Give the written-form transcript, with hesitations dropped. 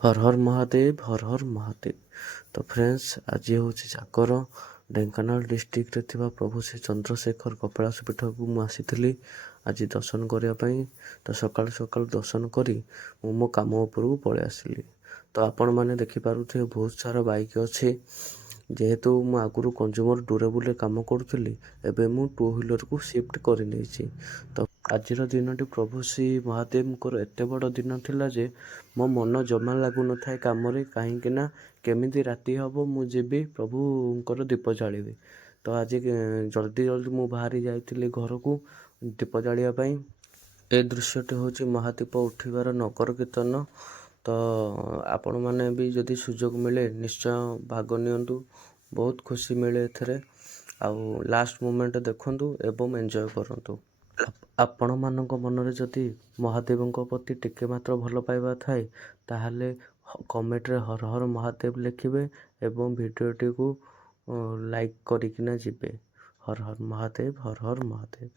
हर हर महादेव हर हर महादेव। तो फ्रेंड्स आज हूँ चाकर ढेंकानाल डिस्ट्रिक्ट रे प्रभु श्री चंद्रशेखर कपिलास पीठ को मुझे आज दर्शन करने। तो सकाल सकाल दर्शन करी मो काम उपरକୁ पलि आसिली। तो आपण मैंने देखिपे बहुत सारा बाइक अच्छे जेहेतु मु आगुरी कंज्यूमर ड्यूरेबल काम करुली एवं मु टू व्हीलर को शिफ्ट कर तो आज दिन प्रभु श्री महादेव एत बड़ दिन थिला जे मो मन जमा लगुन था कम कहीं केमी राति हम मुझे प्रभुंर दीप जाली। तो आज जल्दी जल्दी मु बाहरी जाइली घर को दीप जावाई। ए दृश्यटी हूँ महादीप उठीबार नगर कीर्तन। तो आपण मैंने भी जदि सुजोग मिले निश्चय भाग नियंतु, बहुत खुशी मिले एथरे। आउ लास्ट मोमेंट देखंतु एवं एंजॉय करंतु। आपण मानक मनरे जदि महादेवଙ୍କ प्रति टिके मात्र भल पाइबा थाए ताहले कमेंट रे हर हर महादेव लिखिबे एवं भिडियोटी को लाइक करिकिना जिबे। हर हर महादेव हर हर महादेव।